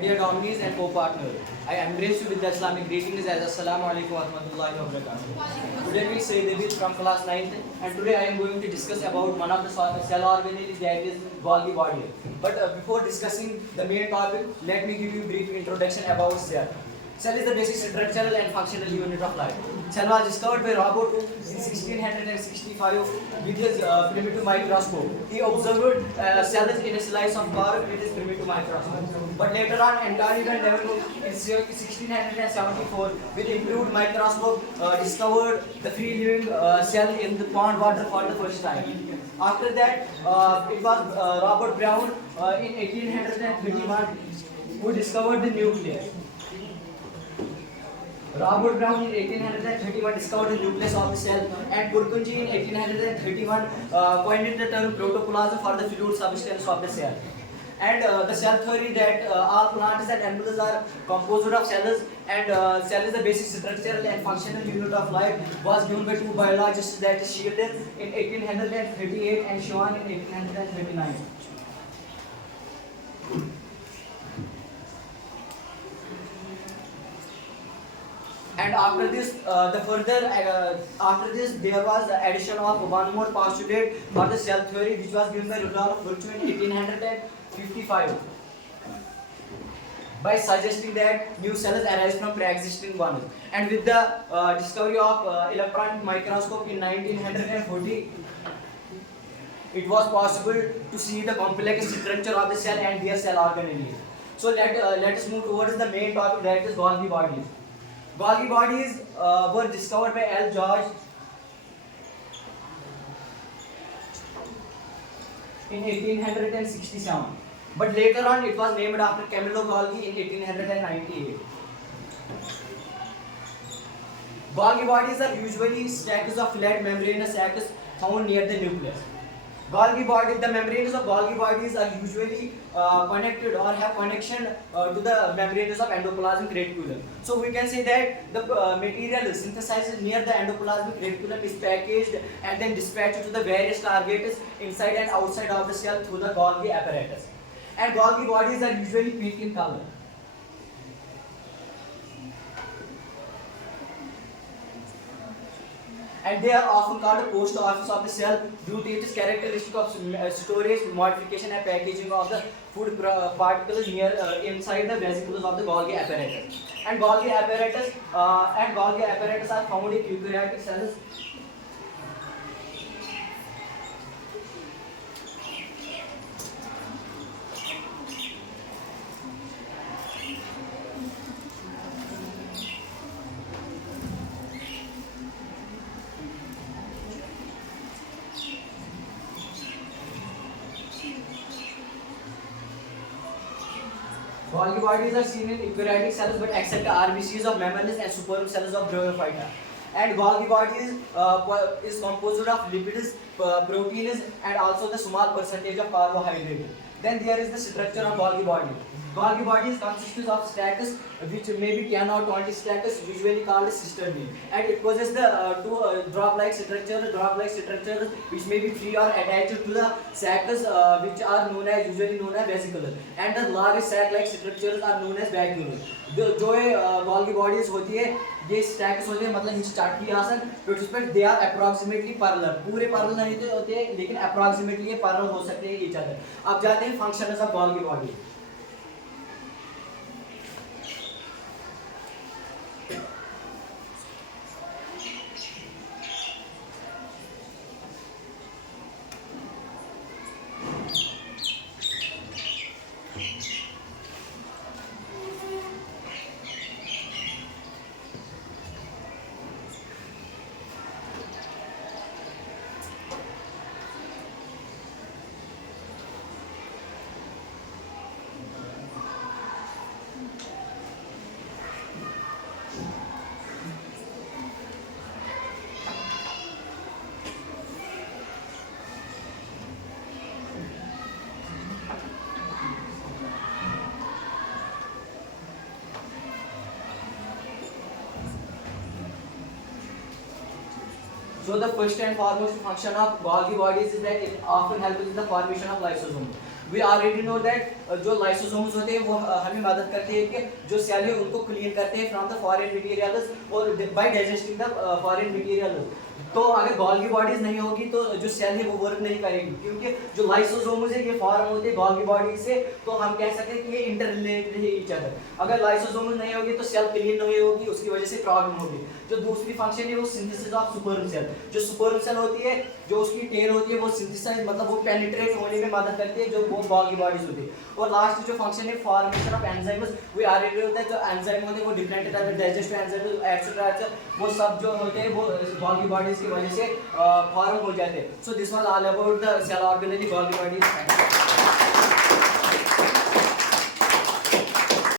Dear nominees and co-partner, I embrace you with the Islamic greetings as Assalamu alaikum wa rahmatullahi wa barakatuh. Today we say David from class 9th, and today I am going to discuss about one of the cell organelles, that is Golgi body. But before discussing the main topic, let me give you a brief introduction about cell. Cell is the basic structural and functional unit of life. Cell was discovered by Robert Hooke in 1665 with his primitive microscope. He observed cells in a slice of bark with his primitive microscope. But later on, Antonio Devereux in 1674 with improved microscope discovered the free living cell in the pond water for the first time. After that, it was Robert Brown in 1831 who discovered the nucleus. Robert Brown in 1831 discovered the nucleus of the cell, and Purkinje in 1831 coined the term protoplasm for the fluid substance of the cell. And the cell theory that all plants and animals are composed of cells, and cell is the basic structural and functional unit of life was given by two biologists, that is Sheldon in 1838 and Schwann in 1839. And after this, after this, there was the addition of one more postulate for the cell theory, which was given by Rudolf Virchow in 1855, by suggesting that new cells arise from pre-existing ones. And with the discovery of electron microscope in 1940, it was possible to see the complex structure of the cell and their cell organelles. So let us move towards the main topic, that is Golgi bodies. Golgi bodies were discovered by L. George in 1867, but later on it was named after Camillo Golgi in 1898. Golgi bodies are usually stacks of flat membranous sacs found near the nucleus. The membranes of Golgi bodies are usually connected or have connection to the membranes of endoplasmic reticulum. So we can say that the material synthesized near the endoplasmic reticulum is packaged and then dispatched to the various targets inside and outside of the cell through the Golgi apparatus. And Golgi bodies are usually pink in color. And they are often called the post office of the cell due to its characteristic of storage, modification and packaging of the food particles near inside the vesicles of the Golgi apparatus. And Golgi apparatus are found in eukaryotic cells. Golgi bodies are seen in eukaryotic cells, but except RBCs of mammals and superb cells of bryophyta. And Golgi bodies is composed of lipids, proteins, and also the small percentage of carbohydrate. Then there is the structure of Golgi body. Golgi bodies consist of stacks, which may be 10 or 20 stacks, usually called cisternae. And it possesses the two drop-like structures, which may be free or attached to the sacs, which are usually known as vesicles. And the large sac-like structures are known as vacuoles. जो Golgi bodies होती है, ये stacks होते हैं, मतलब नीचे चाटती आसन, participate they are approximately parallel. पूरे parallel नहीं होते हैं, लेकिन approximately ये parallel हो सकते हैं each other. अब जाते हैं functions of Golgi body. So the first and foremost function of Golgi bodies is that it often helps in the formation of lysosomes. We already know that जो lysosomes होते हैं वो हमें मदद करते हैं कि जो सेल है उनको क्लीन करते हैं फ्रॉम द फॉरेन मटेरियल्स और by digesting the foreign materials. तो अगर गोल्गी बॉडीज नहीं होगी तो जो सेल है वो वर्क नहीं करेगी, क्योंकि जो लाइसोसोम्स है ये फॉर्म होते हैं गोल्गी बॉडी से, तो हम कह सकते हैं कि ये इंटर रिलेटेड है ईच अदर। अगर लाइसोसोम्स नहीं होगी तो सेल क्लीन नहीं होगी, उसकी वजह से प्रॉब्लम होगी। जो दूसरी फंक्शन है वो सिंथेसिस ऑफ स्पर्म सेल। जो स्पर्म सेल होती है, जो उसकी टेल होती है वो सिंथेसाइज मतलब वो पेनिट्रेट होने में मदद करती है, जो वो गोल्गी बॉडीज होती है। और लास्ट जो फंक्शन है फॉर्मेशन ऑफ एंजाइम्स, वो ऑलरेडी होता है। जो एंजाइम होते हैं वो डिफरेंट टाइप के डाइजेस्टिव एंजाइम एक्सेट्रा वो सब जो होते हैं वो गोल्गी बॉडीज की वजह से फॉर्म हो जाते हैं। So this was all about the cell organelle Golgi bodies.